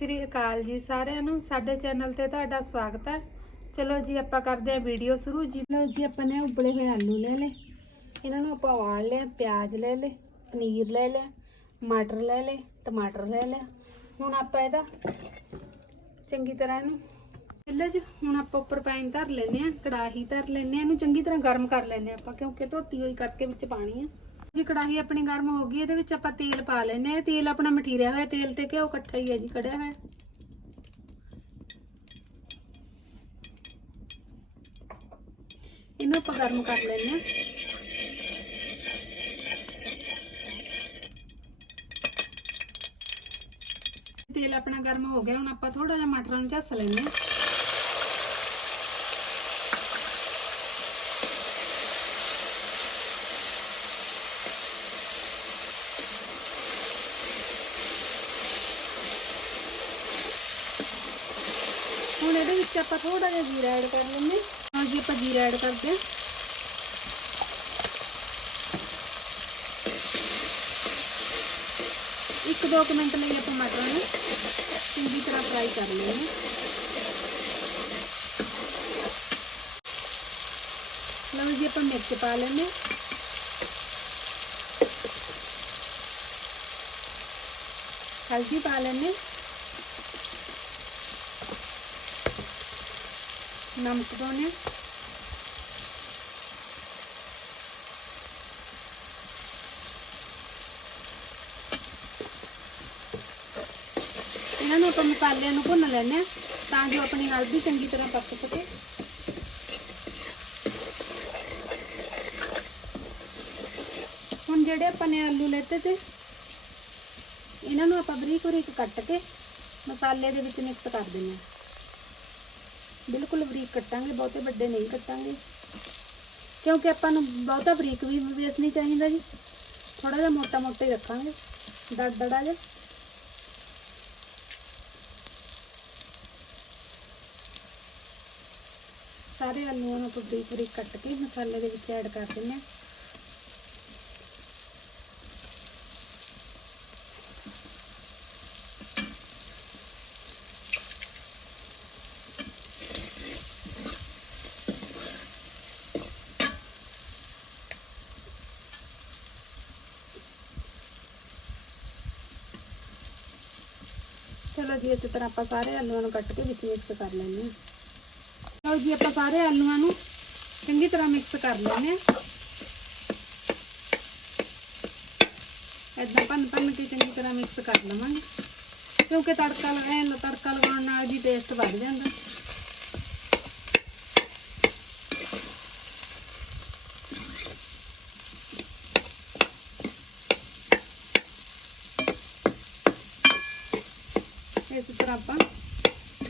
ਸ੍ਰੀ ਅਕਾਲ ਜੀ ਸਾਰਿਆਂ ਨੂੰ। ਸਾਡੇ ਚੈਨਲ ਤੇ ਤੁਹਾਡਾ ਸਵਾਗਤ ਹੈ। ਚਲੋ ਜੀ, ਆਪਾਂ ਕਰਦੇ ਹਾਂ ਵੀਡੀਓ ਸ਼ੁਰੂ। ਜੀ ਲਓ ਜੀ, ਆਪਾਂ ਨੇ ਉਬਲੇ ਹੋਏ ਆਲੂ ਲੈ ਲਏ। ਇਹਨਾਂ ਨੂੰ ਆਪਾਂ ਉਬਾਲ ਲਿਆ, ਪਿਆਜ਼ ਲੈ ਲਏ, ਪਨੀਰ ਲੈ ਲਿਆ, ਮਟਰ ਲੈ ਲਏ, ਟਮਾਟਰ ਲੈ ਲਿਆ। ਹੁਣ ਆਪਾਂ ਇਹਦਾ ਚੰਗੀ ਤਰ੍ਹਾਂ ਇਹਨੂੰ ਚੁੱਲ੍ਹੇ 'ਚ, ਹੁਣ ਆਪਾਂ ਉੱਪਰ ਪੈਨ ਧਰ ਲੈਨੇ ਆ ਕੜਾਹੀ ਧਰ ਲੈਨੇ ਆ ਇਹਨੂੰ ਚੰਗੀ ਤਰ੍ਹਾਂ ਗਰਮ ਕਰ ਲੈਨੇ ਆ ਆਪਾਂ, ਕਿਉਂਕਿ ਧੋਤੀ ਹੋਈ ਕਰਕੇ ਵਿੱਚ ਪਾਣੀ ਆ। ਜੀ ਕੜਾਹੀ ਆਪਣੀ ਗਰਮ ਹੋ ਗਈ, ਇਹਦੇ ਵਿੱਚ ਆਪਾਂ ਤੇਲ ਪਾ ਲੈਨੇ ਆ ਤੇਲ ਆਪਣਾ ਮਠੀਰਿਆ ਹੋਇਆ, ਤੇਲ ਤੇ ਘਿਓ ਇਕੱਠਾ ਹੀ ਹੈ ਜੀ, ਕੜਿਆ ਹੋਇਆ। ਇਹਨੂੰ ਆਪਾਂ ਗਰਮ ਕਰ ਲੈਨੇ ਆ ਤੇਲ ਆਪਣਾ ਗਰਮ ਹੋ ਗਿਆ, ਹੁਣ ਆਪਾਂ ਥੋੜਾ ਜਿਹਾ ਮਟਰਾਂ ਨੂੰ ਝੱਸ ਲੈਨੇ ਆ ਹੁਣ ਇਹਦੇ ਵਿੱਚ ਆਪਾਂ ਥੋੜਾ ਜਿਹਾ ਜੀਰਾ ਐਡ ਕਰ ਲੈਂਦੇ ਹਾਂ। ਜੀ, ਆਪਾਂ ਜੀਰਾ ਐਡ ਕਰਦੇ ਹਾਂ। ਇੱਕ ਦੋ ਕੁ ਮਿੰਟ ਲਈ ਆਪਾਂ ਮਟਰਾਂ ਨੂੰ ਚੰਗੀ ਤਰ੍ਹਾਂ ਫਰਾਈ ਕਰ ਲੈਂਦੇ ਹਾਂ। ਲਓ ਜੀ, ਆਪਾਂ ਮਿਰਚ ਪਾ ਲੈਂਦੇ ਹਾਂ। ਹਲਦੀ ਪਾ ਲੈਂਦੇ ਨਮਕ ਪਾਉਂਦੇ ਇਹਨਾਂ ਨੂੰ ਆਪਾਂ ਮਸਾਲਿਆਂ ਨੂੰ ਭੁੰਨ ਲੈਂਦੇ ਹਾਂ ਤਾਂ ਜੋ ਆਪਣੀ ਹਲਦੀ ਚੰਗੀ ਤਰ੍ਹਾਂ ਪੱਕ ਸਕੇ। ਹੁਣ ਜਿਹੜੇ ਆਪਾਂ ਨੇ ਆਲੂ ਲੈਤੇ ਤੇ, ਇਹਨਾਂ ਨੂੰ ਆਪਾਂ ਬਰੀਕ ਬਰੀਕ ਕੱਟ ਕੇ ਮਸਾਲੇ ਦੇ ਵਿੱਚ ਮਿਕਸ ਕਰ ਦਿੰਦੇ ਹਾਂ। ਬਿਲਕੁਲ ਬਰੀਕ ਕੱਟਾਂਗੇ, ਬਹੁਤੇ ਵੱਡੇ ਨਹੀਂ ਕੱਟਾਂਗੇ। ਕਿਉਂਕਿ ਆਪਾਂ ਨੂੰ ਬਹੁਤਾ ਬਰੀਕ ਵੀ ਵੇਸ ਨਹੀਂ ਚਾਹੀਦਾ ਜੀ। ਥੋੜਾ ਜਿਹਾ ਮੋਟਾ ਮੋਟਾ ਹੀ ਰੱਖਾਂਗੇ ਡੜ ਡੜਾ ਜਿਹਾ ਸਾਰੇ ਆਲੂਆਂ ਨੂੰ ਬਰੀਕ ਬਰੀਕ ਕੱਟ ਕੇ ਮਸਾਲੇ ਦੇ ਵਿੱਚ ਐਡ ਕਰ ਦਿੰਦੇ ਹਾਂ। ਚਲੋ ਜੀ, ਇਸੇ ਤਰ੍ਹਾਂ ਆਪਾਂ ਸਾਰੇ ਆਲੂਆਂ ਨੂੰ ਕੱਟ ਕੇ ਵਿੱਚ ਮਿਕਸ ਕਰ ਲੈਂਦੇ ਹਾਂ। ਲਓ ਜੀ, ਆਪਾਂ ਸਾਰੇ ਆਲੂਆਂ ਨੂੰ ਚੰਗੀ ਤਰ੍ਹਾਂ ਮਿਕਸ ਕਰ ਲੈਂਦੇ ਹਾਂ। ਇਦਾਂ ਭੰਨ ਭੰਨ ਕੇ ਚੰਗੀ ਤਰ੍ਹਾਂ ਮਿਕਸ ਕਰ ਲਵਾਂਗੇ। ਕਿਉਂਕਿ ਤੜਕਾ ਲਗਾਉਣ ਤੜਕਾ ਲਗਾਉਣ ਨਾਲ ਜੀ ਟੇਸਟ ਵੱਧ ਜਾਂਦਾ ਇਸ ਤਰ੍ਹਾਂ ਆਪਾਂ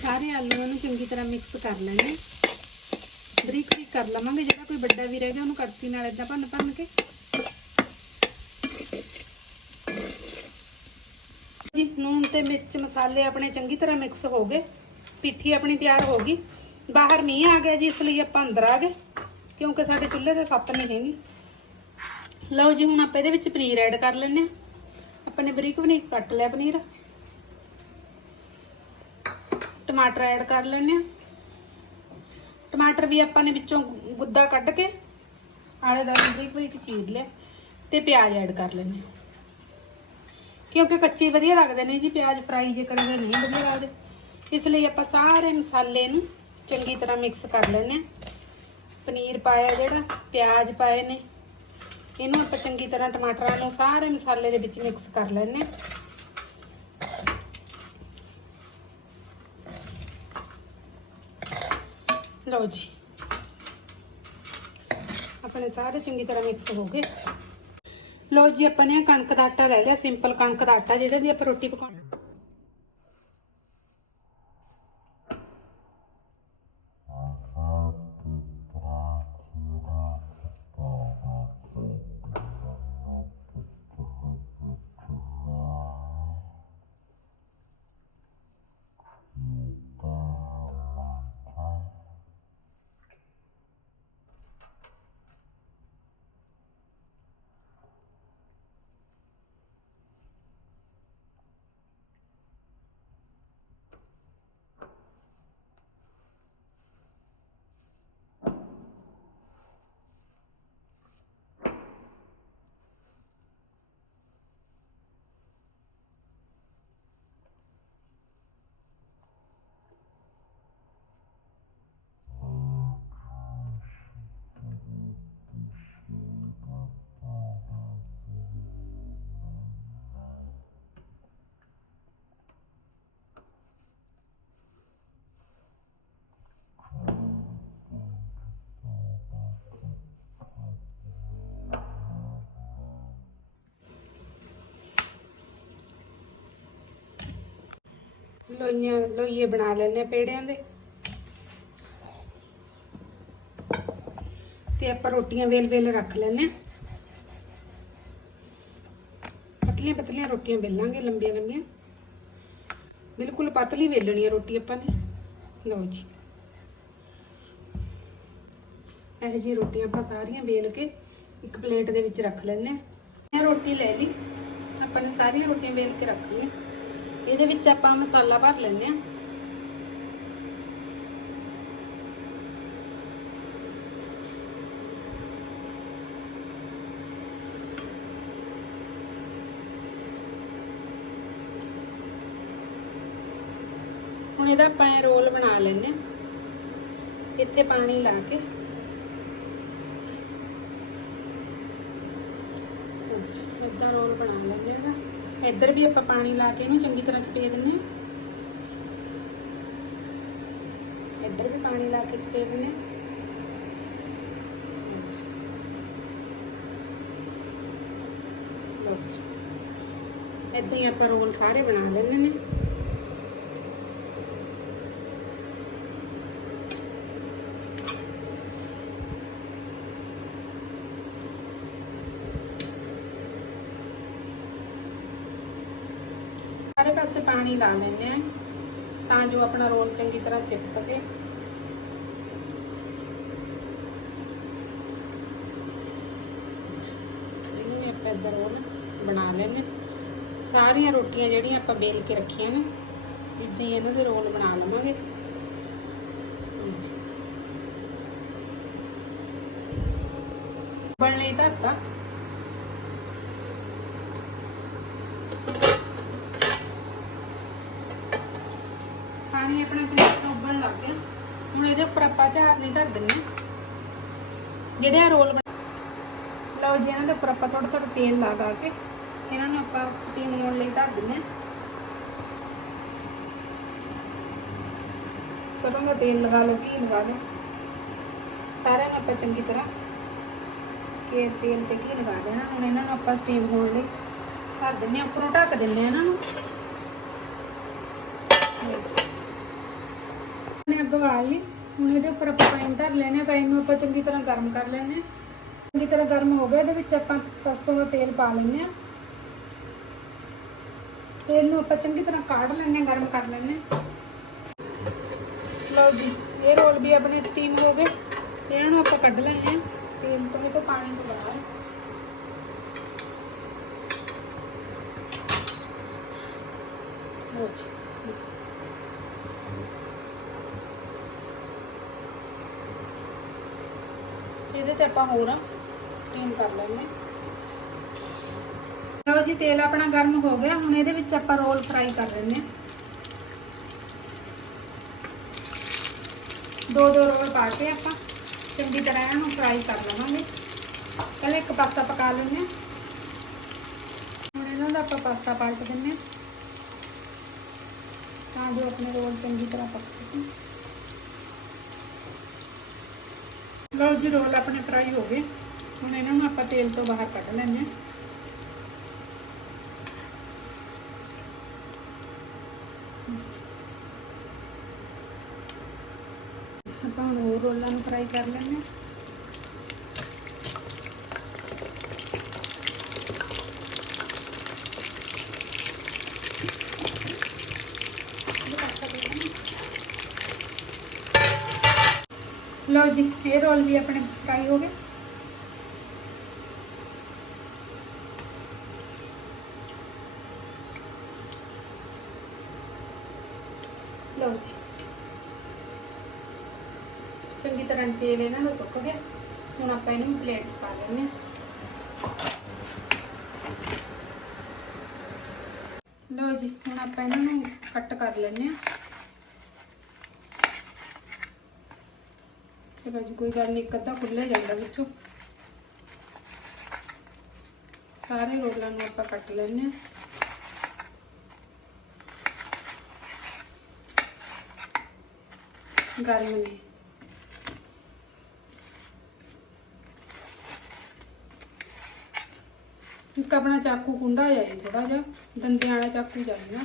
ਸਾਰੇ ਆਲੂਆਂ ਨੂੰ ਚੰਗੀ ਤਰ੍ਹਾਂ ਮਿਕਸ ਕਰ ਲੈਣੇ। ਬਰੀਕ ਬਰੀਕ ਕਰ ਲਵਾਂਗੇ। ਜਿਹੜਾ ਕੋਈ ਵੱਡਾ ਵੀ ਰਹਿ ਗਿਆ, ਉਹਨੂੰ ਕੜਛੀ ਨਾਲ ਇਦਾਂ ਭੰਨ ਭੰਨ ਕੇ। ਜੀ ਨੂਨ ਤੇ ਮਿਰਚ ਮਸਾਲੇ ਆਪਣੇ ਚੰਗੀ ਤਰ੍ਹਾਂ ਮਿਕਸ ਹੋ ਗਏ। ਪਿੱਠੀ ਆਪਣੀ ਤਿਆਰ ਹੋ ਗਈ। ਬਾਹਰ ਮੀਂਹ ਆ ਗਿਆ ਜੀ, ਇਸ ਲਈ ਆਪਾਂ ਅੰਦਰ ਆ ਗਏ। ਕਿਉਂਕਿ ਸਾਡੇ ਚੁੱਲ੍ਹੇ ਤੇ ਸੱਤ ਨਹੀਂ ਹੈਗੀ। ਲਓ ਜੀ, ਹੁਣ ਆਪਾਂ ਇਹਦੇ ਵਿੱਚ ਪਨੀਰ ਐਡ ਕਰ ਲੈਣੇ ਆ ਆਪਾਂ ਨੇ ਬਰੀਕ ਬਰੀਕ ਕੱਟ ਲਿਆ ਪਨੀਰ। ਟਮਾਟਰ ਐਡ ਕਰ ਲੈਣੇ ਆ ਟਮਾਟਰ ਵੀ ਆਪਾਂ ਨੇ ਵਿੱਚੋਂ ਗੁੱਦਾ ਕੱਢ ਕੇ ਆਲੇ ਦਾਲੇ ਬਰੀਕ ਬਰੀਕ ਚੀਰ ਲਿਆ ਤੇ ਪਿਆਜ਼ ਐਡ ਕਰ ਲੈਣੇ ਆ ਕਿਉਂਕਿ ਕੱਚੇ ਵਧੀਆ ਲੱਗਦੇ ਨੇ ਜੀ, ਪਿਆਜ਼ ਫਰਾਈ ਜੇ ਕਰੇ ਨਹੀਂ ਵਧੀਆ ਲੱਗਦੇ। ਇਸ ਲਈ ਆਪਾਂ ਸਾਰੇ ਮਸਾਲੇ ਨੂੰ ਚੰਗੀ ਤਰ੍ਹਾਂ ਮਿਕਸ ਕਰ ਲੈਣੇ ਆ ਪਨੀਰ ਪਾਇਆ ਜਿਹੜਾ, ਪਿਆਜ਼ ਪਾਏ ਨੇ। ਇਹਨੂੰ ਆਪਾਂ ਚੰਗੀ ਤਰ੍ਹਾਂ ਟਮਾਟਰਾਂ ਨੂੰ ਸਾਰੇ ਮਸਾਲੇ ਦੇ ਵਿੱਚ ਮਿਕਸ ਕਰ ਲੈਣੇ ਆ ਲਓ ਜੀ। ਆਪਣੇ ਸਾਰੇ ਚੰਗੀ ਤਰ੍ਹਾਂ ਮਿਕਸ ਹੋ ਗਏ। ਲਓ ਜੀ, ਆਪਾਂ ਨੇ ਕਣਕ ਦਾ ਆਟਾ ਲੈ ਲਿਆ ਸਿੰਪਲ ਕਣਕ ਦਾ ਆਟਾ, ਜਿਹੜਾ ਦੀ ਆਪਾਂ ਰੋਟੀ ਪਕਾਉਣੀ ਲੋਈਆਂ, ਲੋਈਏ ਬਣਾ ਲੈਣੇ ਪੇੜਿਆਂ ਦੇ। ਤੇ ਆਪਾਂ ਰੋਟੀਆਂ ਵੇਲ ਵੇਲ ਰੱਖ ਲੈਣੇ ਪਤਲੀਆਂ ਪਤਲੀਆਂ ਰੋਟੀਆਂ ਵੇਲਾਂਗੇ, ਲੰਬੀਆਂ ਲੰਬੀਆਂ। ਬਿਲਕੁਲ ਪਤਲੀ ਵੇਲਣੀ ਹੈ ਰੋਟੀ ਆਪਾਂ ਨੇ। ਲਓ ਜੀ। ਇਹ ਜੀ ਰੋਟੀਆਂ ਆਪਾਂ ਸਾਰੀਆਂ ਵੇਲ ਕੇ ਇੱਕ ਪਲੇਟ ਦੇ ਵਿੱਚ ਰੱਖ ਲੈਣੇ ਆ ਇਹ ਰੋਟੀ ਲੈ ਲਈ। ਆਪਾਂ ਨੇ ਸਾਰੀਆਂ ਰੋਟੀਆਂ ਵੇਲ ਕੇ ਰੱਖ ਲਈਆਂ। ਇਹਦੇ ਵਿੱਚ ਆਪਾਂ ਮਸਾਲਾ ਭਰ ਲੈਂਦੇ ਆ ਹੁਣ ਇਹਦਾ ਆਪਾਂ ਇਹ ਰੋਲ ਬਣਾ ਲੈਣੇ ਆ ਇੱਥੇ ਪਾਣੀ ਲਾ ਕੇ। ਅੱਧਾ ਰੋਲ ਬਣਾ ਲੈਂਦੇ ਹਾਂ ਨਾ ਇੱਧਰ ਵੀ ਆਪਾਂ ਪਾਣੀ ਲਾ ਕੇ ਇਹਨੂੰ ਚੰਗੀ ਤਰ੍ਹਾਂ ਚਪੇ ਦਿੰਨੇ ਹਾਂ। ਇੱਧਰ ਵੀ ਪਾਣੀ ਲਾ ਕੇ ਚਪੇ ਦਿੰਨੇ ਹਾਂ। ਲਓ ਜੀ। ਏਦਾਂ ਹੀ ਆਪਾਂ ਰੋਲ ਸਾਰੇ ਬਣਾ ਲੈਣੇ ਨੇ ਸਾਰੇ ਪਾਸੇ ਪਾਣੀ ਲਾ ਲੈਂਦੇ ਆ ਤਾਂ ਜੋ ਆਪਣਾ ਰੋਲ ਚੰਗੀ ਤਰ੍ਹਾਂ ਚਿਪ ਸਕੇ ਇਹਨੂੰ ਵੀ ਆਪਾਂ ਇਦਾਂ ਰੋਲ ਬਣਾ ਲੈਣੇ ਸਾਰੀਆਂ ਰੋਟੀਆਂ ਜਿਹੜੀਆਂ ਆਪਾਂ ਬੇਲ ਕੇ ਰੱਖੀਆਂ ਨੇ ਇਦਾਂ ਹੀ ਇਹਨਾਂ ਦੇ ਰੋਲ ਬਣਾ ਲਵਾਂਗੇ ਬਣ ਲਈ ਧਰਤਾ ਪਾਣੀ ਆਪਣਾ ਚੰਗੀ ਉਬਲਣ ਲੱਗ ਗਿਆ ਹੁਣ ਇਹਦੇ ਉੱਪਰ ਆਪਾਂ ਝਾਰ ਧਰ ਦਿੰਨੇ ਜਿਹੜੇ ਆ ਰੋਲ ਲਓ ਜੀ, ਇਹਨਾਂ ਦੇ ਉੱਪਰ ਆਪਾਂ ਥੋੜਾ ਥੋੜਾ ਤੇਲ ਲਗਾ ਕੇ ਇਹਨਾਂ ਨੂੰ ਆਪਾਂ ਸਟੀਮ ਹੋਣ ਲਈ ਧਰ ਦਿੰਨੇ ਸਰੋਂ ਦਾ ਤੇਲ ਲਗਾ ਲਓ, ਘੀ ਲਗਾ ਲਓ। ਸਾਰਿਆਂ ਨੂੰ ਆਪਾਂ ਚੰਗੀ ਤਰ੍ਹਾਂ ਕੇ ਤੇਲ ਤੇ ਘੀ ਲਗਾ ਦੇਣਾ। ਹੁਣ ਇਹਨਾਂ ਨੂੰ ਆਪਾਂ ਸਟੀਮ ਹੋਣ ਲਈ ਧਰ ਦਿੰਨੇ ਆ ਉੱਪਰੋਂ ਢੱਕ ਦਿੰਨੇ ਆ ਇਹਨਾਂ ਨੂੰ। ਨੇ ਹੁਣ ਇਹਦੇ ਉੱਪਰ ਆਪਾਂ ਪੈਨ ਧਰ ਲੈਣੇ ਪੈਨ ਨੂੰ ਆਪਾਂ ਚੰਗੀ ਤਰ੍ਹਾਂ ਗਰਮ ਕਰ ਲੈਣੇ ਚੰਗੀ ਤਰ੍ਹਾਂ ਗਰਮ ਹੋ ਗਿਆ, ਇਹਦੇ ਵਿੱਚ ਆਪਾਂ ਸਰਸੋਂ ਦਾ ਤੇਲ ਪਾ ਲੈਣੇ ਆ ਤੇਲ ਨੂੰ ਆਪਾਂ ਚੰਗੀ ਤਰ੍ਹਾਂ ਕਾੜ ਲੈਣੇ ਗਰਮ ਕਰ ਲੈਣੇ ਲਓ ਜੀ, ਇਹ ਰੋਲ ਵੀ ਆਪਣੇ ਸਟੀਮ ਹੋ ਗਏ। ਇਹਨਾਂ ਨੂੰ ਆਪਾਂ ਕੱਢ ਲੈਣੇ ਆ ਤੇਲ ਤੋਂ ਇਹ ਤੋਂ ਪਾਣੀ ਤੋਂ ਬਾਹਰ। ਲਓ ਜੀ। ਇਹਦੇ ਤੇ ਆਪਾਂ ਹੋਰ ਸਟੀਮ ਕਰ ਲੈਂਦੇ ਲਓ ਜੀ, ਤੇਲ ਆਪਣਾ ਗਰਮ ਹੋ ਗਿਆ। ਹੁਣ ਇਹਦੇ ਵਿੱਚ ਆਪਾਂ ਰੋਲ ਫਰਾਈ ਕਰ ਲੈਂਦੇ ਲੈਣੇ ਦੋ ਦੋ ਰੋਲ ਪਾ ਕੇ ਆਪਾਂ ਚੰਗੀ ਤਰ੍ਹਾਂ ਇਹਨਾਂ ਨੂੰ ਫਰਾਈ ਕਰ ਲਵਾਂਗੇ। ਪਹਿਲੇ ਇੱਕ ਪਾਸਾ ਪਕਾ ਲੈਣੇ ਹੁਣ ਇਹਨਾਂ ਦਾ ਆਪਾਂ ਪਾਸਾ ਪਲਟ ਦਿੰਨੇ ਤਾਂ ਜੋ ਆਪਣੇ ਰੋਲ ਚੰਗੀ ਤਰ੍ਹਾਂ ਪੱਕ ਸਕਣ। ਲਓ ਜੀ, ਰੋਲ ਆਪਣੇ ਫਰਾਈ ਹੋ ਗਏ। ਹੁਣ ਇਹਨਾਂ ਨੂੰ ਆਪਾਂ ਤੇਲ ਤੋਂ ਬਾਹਰ ਕੱਢ ਲੈਂਦੇ ਹਾਂ। ਆਪਾਂ ਹੁਣ ਹੋਰ ਰੋਲਾਂ ਨੂੰ ਫਰਾਈ ਕਰ ਲੈਂਦੇ ਹਾਂ। ਲਓ ਇਹ ਰੋਲ ਵੀ ਆਪਣੇ ਫਰਾਈ ਹੋ ਗਏ। ਲਓ ਜੀ। ਚੰਗੀ ਤਰ੍ਹਾਂ ਤੇਲ ਇਹਨਾਂ ਦਾ ਸੁੱਕ ਗਿਆ। ਹੁਣ ਆਪਾਂ ਇਹਨੂੰ ਪਲੇਟ 'ਚ ਪਾ ਲੈਂਦੇ ਹਾਂ। ਲਓ ਜੀ, ਹੁਣ ਆਪਾਂ ਇਹਨਾਂ ਨੂੰ ਕੱਟ ਕਰ ਲੈਂਦੇ ਹਾਂ। ਚਲੋ ਜੀ ਕੋਈ ਗੱਲ ਨਹੀਂ ਇੱਕ ਅੱਧਾ ਖੁੱਲੇ ਜਾਂਦਾ ਵਿੱਚੋਂ। ਸਾਰੇ ਰੋਲਾਂ ਨੂੰ ਆਪਾਂ ਕੱਟ ਲੈਂਦੇ ਹਾਂ। ਗਰਮ ਨੇ। ਇੱਕ ਆਪਣਾ ਚਾਕੂ ਕੁੰਡਾ ਜਾਏ ਥੋੜਾ ਜਿਹਾ। ਦੰਦਿਆਂ ਵਾਲਾ ਚਾਕੂ ਚਾਹੀਦਾ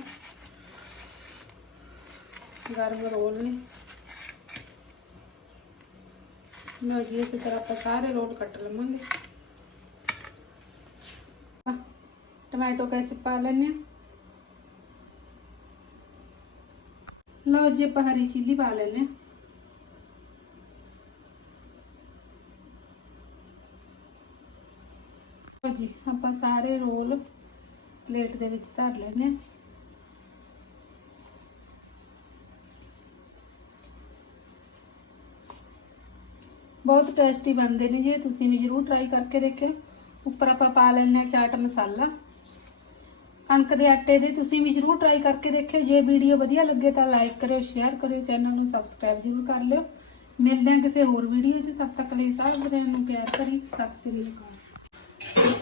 ਗਰਮ ਰੋਲ ਨੇ। ਲਓ ਜੀ ਇਸੇ ਤਰ੍ਹਾਂ ਆਪਾਂ ਸਾਰੇ ਰੋਲ ਕੱਟ ਲਵਾਂਗੇ ਟਮਾਟੋ ਕੈਚਪ ਪਾ ਲੈਣੇ ਲਓ ਜੀ ਆਪਾਂ ਹਰੀ ਚਿੱਲੀ ਪਾ ਲੈਣੇ ਹਾਂ ਲਓ ਜੀ ਆਪਾਂ ਸਾਰੇ ਰੋਲ ਪਲੇਟ ਦੇ ਵਿੱਚ ਧਰ ਲੈਣੇ ਹਾਂ ਬਹੁਤ ਟੇਸਟੀ ਬਣਦੇ ਨੇ ਜੀ ਤੁਸੀਂ ਵੀ ਜਰੂਰ ਟਰਾਈ ਕਰਕੇ ਦੇਖਿਓ। ਉੱਪਰ ਆਪਾਂ ਪਾ ਲੈਣੇ ਹਾਂ ਚਾਟ ਮਸਾਲਾ। ਕਣਕ ਦੇ ਆਟੇ ਦੇ ਤੁਸੀਂ ਵੀ ਜਰੂਰ ਟਰਾਈ ਕਰਕੇ ਦੇਖਿਓ। ਜੇ ਵੀਡੀਓ ਵਧੀਆ ਲੱਗੇ ਤਾਂ ਲਾਈਕ ਕਰਿਓ ਸ਼ੇਅਰ ਕਰਿਓ ਚੈਨਲ ਨੂੰ ਸਬਸਕ੍ਰਾਈਬ ਜਰੂਰ ਕਰ ਲਿਓ। ਮਿਲਦੇ ਹਾਂ ਕਿਸੇ ਹੋਰ ਵੀਡੀਓ 'ਚ। ਤਦ ਤੱਕ ਲਈ ਸਾਰਿਆਂ ਨੂੰ ਪਿਆਰ ਭਰੀ, ਸਤਿ ਸ੍ਰੀ ਅਕਾਲ।